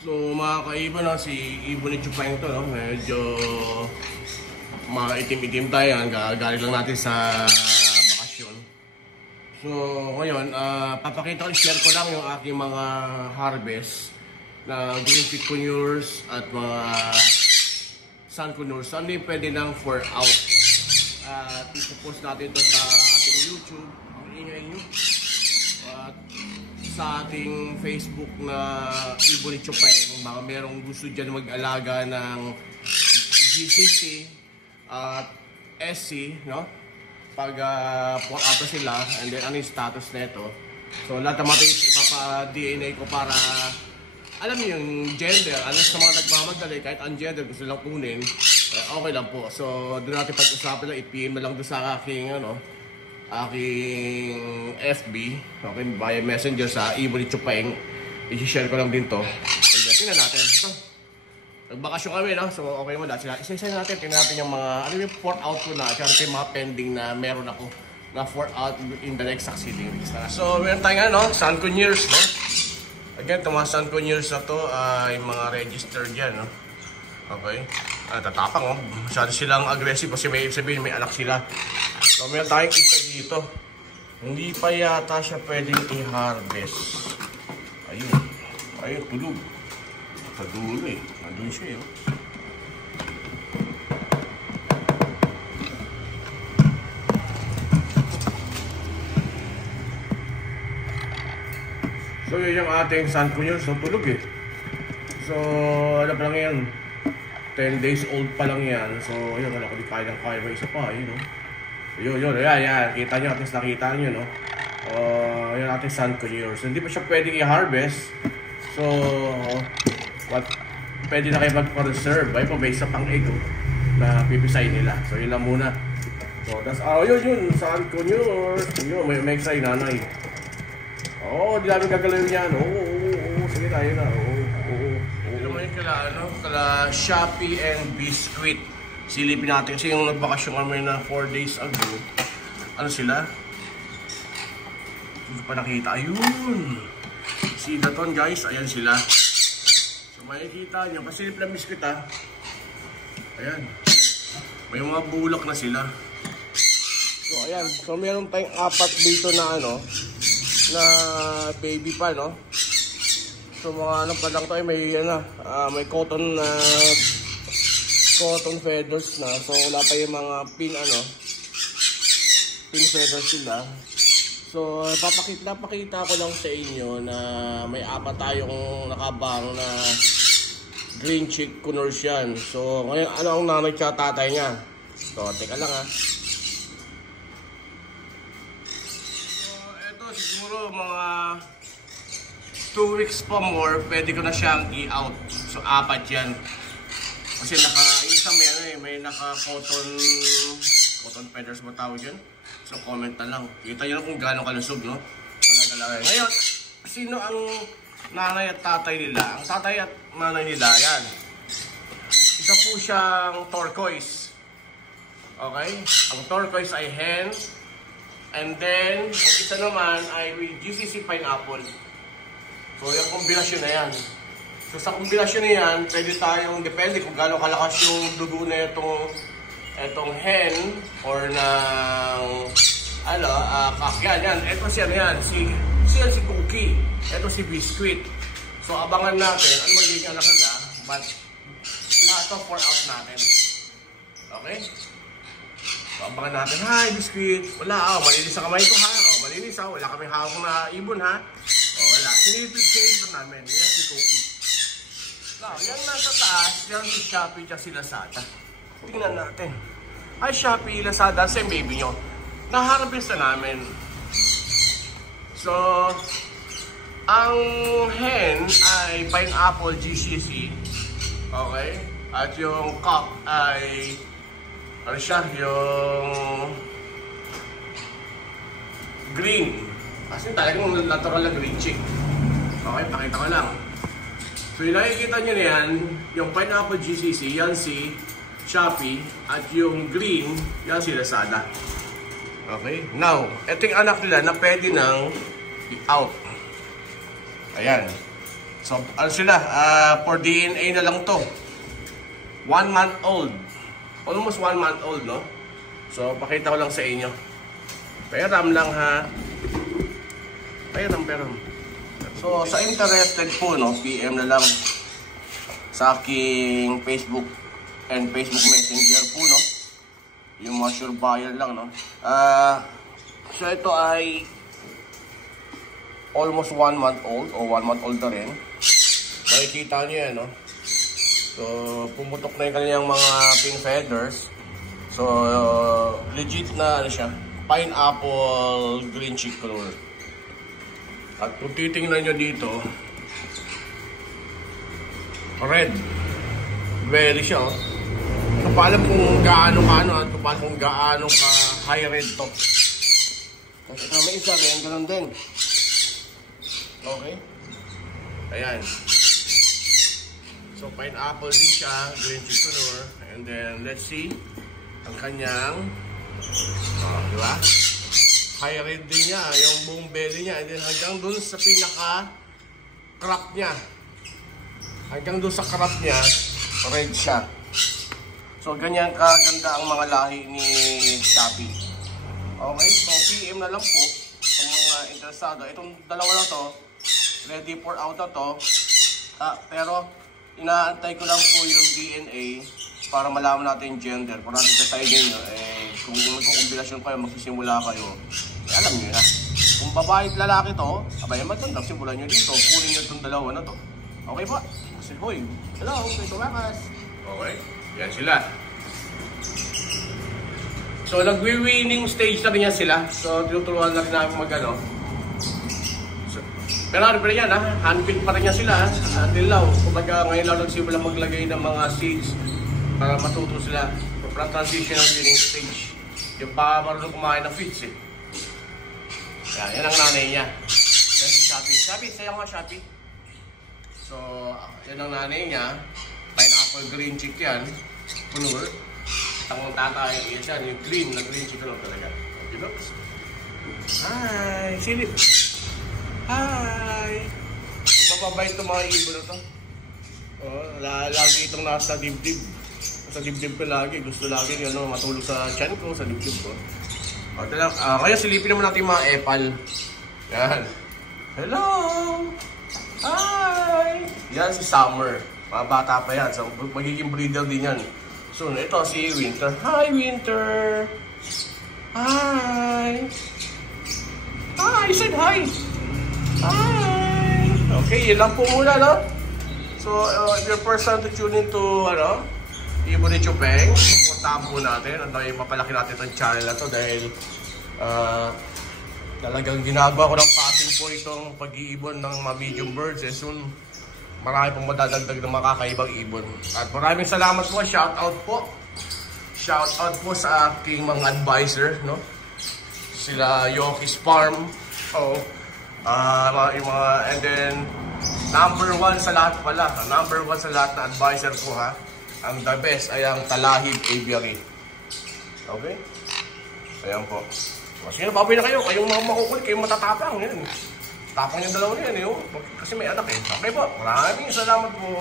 So mga kaiba na, si Ibon ni Chupang to, no? Medyo maitim-itim tayo, galing lang natin sa bakasyon. So ngayon, papakita ko, share ko lang yung aking mga harvest na green picuniurs at mga sun conures. Ano yung pwede ng 4 out. At ipopost natin ito sa ating YouTube, ang ingay nyo. At sa ating Facebook na Ibon ni Chupang, kung baka merong gusto dyan mag-alaga ng GCC at SC, no? Pag pour out sila, and then ano yung status nito. So lahat ng mga ipapa-DNA ko para alam niyo yung gender, alam sa mga nagmamadali, kahit ungender gusto lang kunin, okay lang po. So doon natin pag-usapan lang, i-PM na lang doon sa aking aking FB, okay, via messenger sa Ibon ni Chupang. I-share ko lang din to. Tingnan natin. So, nagbakasyon kami, no? So okay mo lahat sila. Isa-isa natin, tingnan natin yung mga, ano yung 4 out ko na, at yung mga pending na meron ako na 4 out in the next succeeding weeks. So meron tayong sun conures, no? Again, itong mga sun conures na to ay mga registered dyan, no? Okay. Tatapang, masyado silang aggressive kasi may sabihin may anak sila. So meron tayong isa dito. Hindi pa yata siya pwedeng i-harvest. Ayun. Ayun, tulog. Sa dulo eh. Nandun siya eh. So yun yung ating sun conures. So tulog eh. So ano pa lang yan. 10 days old pa lang yan. So yun, wala ko di kaya ng kaya. May isa pa, yun, no? Yun, yan. Kita nyo, at least nakita nyo, no? Yun ating sun conures. Hindi pa siya pwedeng i-harvest. So, pwede na kayo mag-conserve. Ay, may isa pang egg, na pipisay nila. So, yun lang muna. So, tas, yun, sun conures. Yun, may isa yung nanay. Di namin gagalawin yan. Sige tayo na. Kala Shopee and Biscuit. Silipin natin kasi yung nagbakasyon kami na 4 days ago. Ano sila? Hindi pa nakita. Ayun! See that one, guys? Ayan sila. So makikita nyo. Pasilip lang biscuit, ha. Ayan. May mga bulak na sila. So ayan. So meron tayong 4 dito na na baby pa, no? So mga pa lang tayo, may cotton cotton feathers na. So wala pa yung mga pin feathers sila. So papakita ko lang sa inyo na may 4 tayong nakabang na green chick conures yan. So ngayon ano ang nanay at tatay niya. So teka lang, ha. So eto siguro mga 2 weeks pa more, pwede ko na siyang i-out. So 4 yan. Kasi isa may naka-cotton feathers ba tawag yun? So comment na lang. Kita nyo na kung gaano kalusog, no? Ngayon, sino ang nanay at tatay nila? Ang tatay at nanay nila, yan. Isa po siyang turquoise. Okay? Ang turquoise ay hen. And then, ang isa naman ay GCC pineapple. So, yung kombinasyon na yan. So, sa kombinasyon na yan, pwede tayong, depende kung gaano kalakas yung dugo na itong hen or ng, yan. Ito si Cookie. Ito si Biscuit. So, abangan natin, ano magiging anak nila, but lahat of 4 out natin. Okay? So, abangan natin, hi Biscuit. Wala, malinis ang kamay ko, ha? Malinis, ha? Wala kaming hawak na ibon, ha? Wala. Sinipid namin. Yan si Cookie. Now, yan nasa taas. Yan si Shopee at si Lazada. Tingnan natin. Ay, Shopee, Lazada, same baby nyo. Naharvest na namin. So, ang hen ay pineapple GCC. Okay? At yung cup ay yung green. Kasi talagang natural na green chick. Okay, pakita ko lang. So yung nakikita nyo na yan, yung pineapple GCC, yan si Shopee. At yung green, yan si Lazada. Okay, now, ito yung anak nila na pwede nang i-out. Ayan. So, ano sila? For DNA na lang to. 1 month old. Almost 1 month old, no? So, pakita ko lang sa inyo. Peram lang, ha? Peram. So, sa interested po, no? PM na lang sa aking Facebook and Facebook Messenger po, no? Yung mga sure buyer lang, no? So, ito ay almost 1 month old o 1 month old na rin. Makikita nyo yan, no? So, pumutok na yung kanyang mga pin feathers. So, legit na ano siya, pineapple green cheek color. At kung titingnan nyo dito, red. Very siya, oh. So, paalam kung gaano at kung gaano ka high red to. Kasi may isa rin, ganun din. Okay? Ayan. So, pineapple din siya, green cheek color. And then, let's see, ang kanyang, diba? High red din niya, yung buong belly niya. And then, hanggang dun sa pinaka-crop niya. Hanggang dun sa crop niya, red siya. So, ganyan kaganda ang mga lahi ni Shopee. Okay, so PM na lang po sa mga interesado. Itong dalawa na to, ready for out na to. Pero, inaantay ko lang po yung DNA para malaman natin yung gender. Para natin sa side nyo, kung magkukombinasyon kayo, magsisimula kayo, alam nyo na. Kung babae at lalaki to, abay magandang simulan nyo dito. Kunin nyo itong dalawa na to. Okay po? Kasi hoy, hello, kay Tumakas. Okay, yan sila. So, nagwi-winning stage na rin yan sila. So, tinuturuan na rin namin mag-ano. Pero ano pa rin yan, ha? Handpick pa rin yan sila, ha? Until now, kumbaga ngayon lang nagsimula maglagay ng mga seeds para matuto sila para transitional winning stage. Yung pa marunong kumain ng feeds, eh. Yan ang nanay niya. Yan si Shopee. Shopee, sayang nga Shopee. So, yan ang nanay niya. Pineapple green chick yan. Punur. Ang tatay, yan siya, yung green na green chick talaga. Okay, look. Hi! Silip! Hi! Mababait itong mga ibon na to. Oh, lagi itong nasa dibdib. Sa dibdib ko lagi. Gusto lagi matulog sa tiyan ko, sa dibdib ko. Kaya silipin naman natin yung mga epal. Yan. Hello! Hi! Yan si Summer. Mga bata pa yan. So, magiging breeder din yan. So, ito si Winter. Hi, Winter! Hi! Hi! Said hi! Hi! Okay, yun lang po muna, no? So, if you're first time to tune into, Ibon ni Chupeng, puntahan po natin. Mapalaki natin itong channel na to dahil talagang ginagawa ko ng passing po itong pag-iibon ng mga medium birds. Soon, marami pong madadagdag ng makakaibang ibon. At maraming salamat po. Shout out po. Shout out po sa aking mga advisor, no? Sila Yoki's Farm. And then number 1 sa lahat pala. Number 1 sa lahat na advisor po, ha. Ang the best ay ang Talahib Aviary. Okay? Ayan po. Sige, babay na kayo. Kayong mga makukulit, kayong matatapang. Yan. Tapang yung dalawa na yan, eh. Kasi may anak, eh. Okay po. Maraming salamat po.